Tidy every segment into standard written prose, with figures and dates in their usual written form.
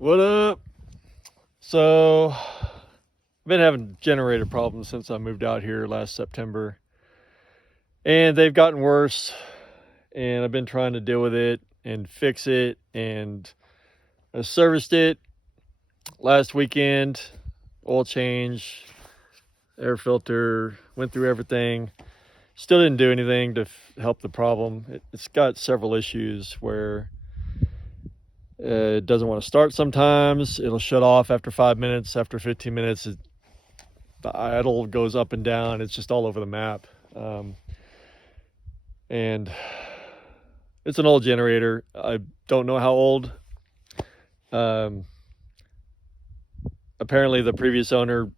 What up? So, I've been having generator problems since I moved out here last September, and they've gotten worse. And I've been trying to deal with it and fix it, and I serviced it last weekend. Oil change, air filter, went through everything. Still didn't do anything to help the problem. It's got several issues where it doesn't want to start sometimes. It'll shut off after 5 minutes. After 15 minutes, the idle goes up and down. It's just all over the map. And it's an old generator. I don't know how old. Apparently the previous owner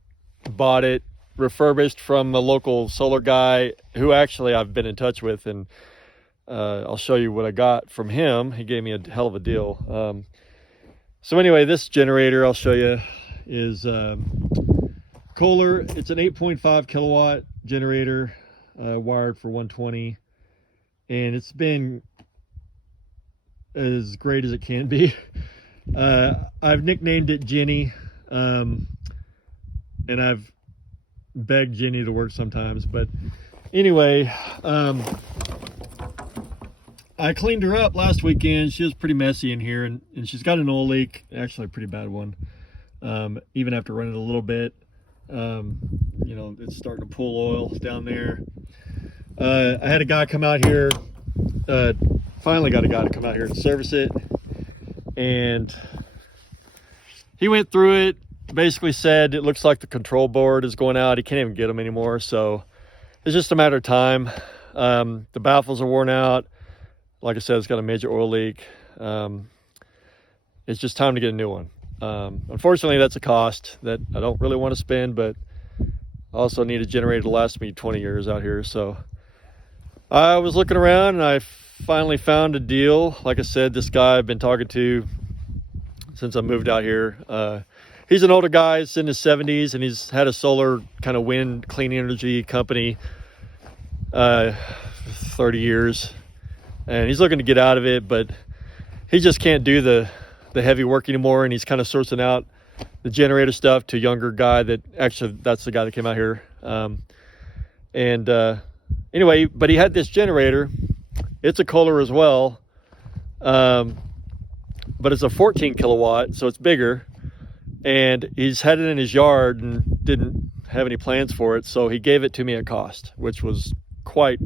bought it refurbished from a local solar guy who actually I've been in touch with, and I'll show you what I got from him. He gave me a hell of a deal. So anyway, this generator I'll show you is Kohler. It's an 8.5 kilowatt generator, wired for 120, and it's been as great as it can be. I've nicknamed it Jenny, and I've begged Jenny to work sometimes, but anyway, I cleaned her up last weekend. She was pretty messy in here, and she's got an oil leak, actually a pretty bad one. Even after running a little bit, you know, it's starting to pull oil down there. I had a guy come out here, finally got a guy to come out here and service it, and he went through it, basically said it looks like the control board is going out. He can't even get them anymore, so it's just a matter of time. The baffles are worn out. Like I said, it's got a major oil leak. It's just time to get a new one. Unfortunately, that's a cost that I don't really want to spend, but I also need a generator to last me 20 years out here. So I was looking around and I finally found a deal. Like I said, this guy I've been talking to since I moved out here. He's an older guy, he's in his 70s, and he's had a solar kind of wind clean energy company 30 years. And he's looking to get out of it, but he just can't do the heavy work anymore, and he's kind of sourcing out the generator stuff to a younger guy that actually, that's the guy that came out here. Anyway, but he had this generator. It's a Kohler as well, but it's a 14 kilowatt, so it's bigger, and he's had it in his yard and didn't have any plans for it, so he gave it to me at cost, which was quite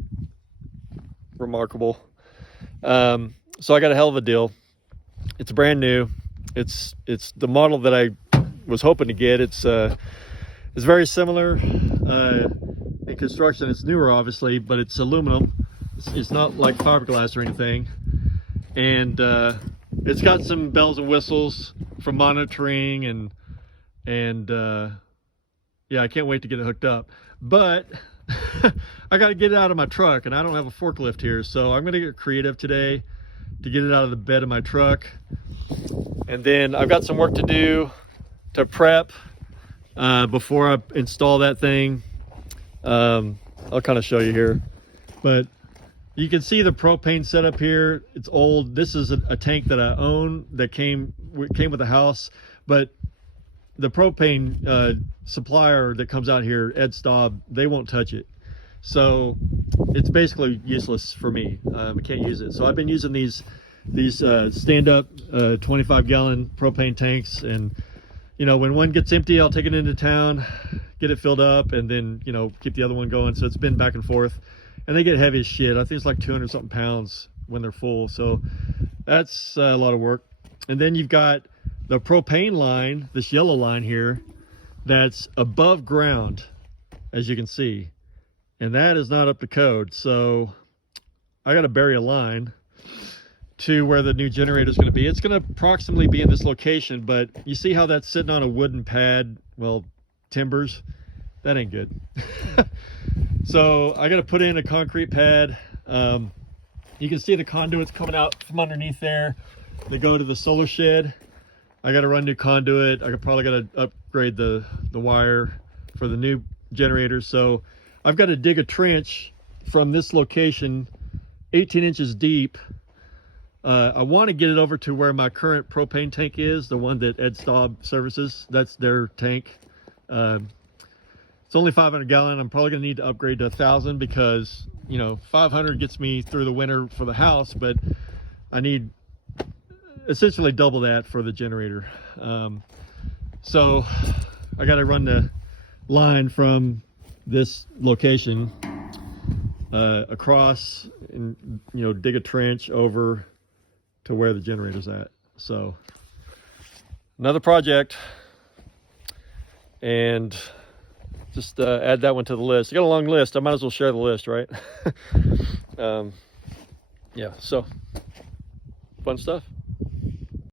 remarkable. So I got a hell of a deal. It's brand new. It's the model that I was hoping to get. It's very similar in construction. It's newer, obviously, but it's aluminum. It's not like fiberglass or anything. And it's got some bells and whistles for monitoring, and yeah, I can't wait to get it hooked up. But I got to get it out of my truck, and I don't have a forklift here, so I'm going to get creative today to get it out of the bed of my truck. And then I've got some work to do to prep before I install that thing. I'll kind of show you here, but you can see the propane setup here. It's old. This is a tank that I own that came with the house, but the propane supplier that comes out here, Ed Staub, they won't touch it. So it's basically useless for me. I can't use it. So I've been using these stand-up 25-gallon propane tanks, and you know, when one gets empty, I'll take it into town, get it filled up, and then, you know, keep the other one going. So it's been back and forth, and they get heavy as shit. I think it's like 200 something pounds when they're full. So that's a lot of work. And then you've got the propane line, this yellow line here, that's above ground, as you can see, and that is not up to code. So I got to bury a line to where the new generator is going to be. It's going to approximately be in this location, but you see how that's sitting on a wooden pad, well, timbers? That ain't good. So I got to put in a concrete pad. You can see the conduits coming out from underneath there. They go to the solar shed. I got to run new conduit. I probably got to upgrade the wire for the new generator. So I've got to dig a trench from this location 18 inches deep I want to get it over to where my current propane tank is, the one that Ed Staub services. That's their tank. It's only 500 gallon. I'm probably gonna need to upgrade to 1,000 because, you know, 500 gets me through the winter for the house, but I need essentially double that for the generator. So I got to run the line from this location across and, you know, dig a trench over to where the generator's at. So another project, and just add that one to the list. I got a long list. I might as well share the list, right? Yeah, so fun stuff.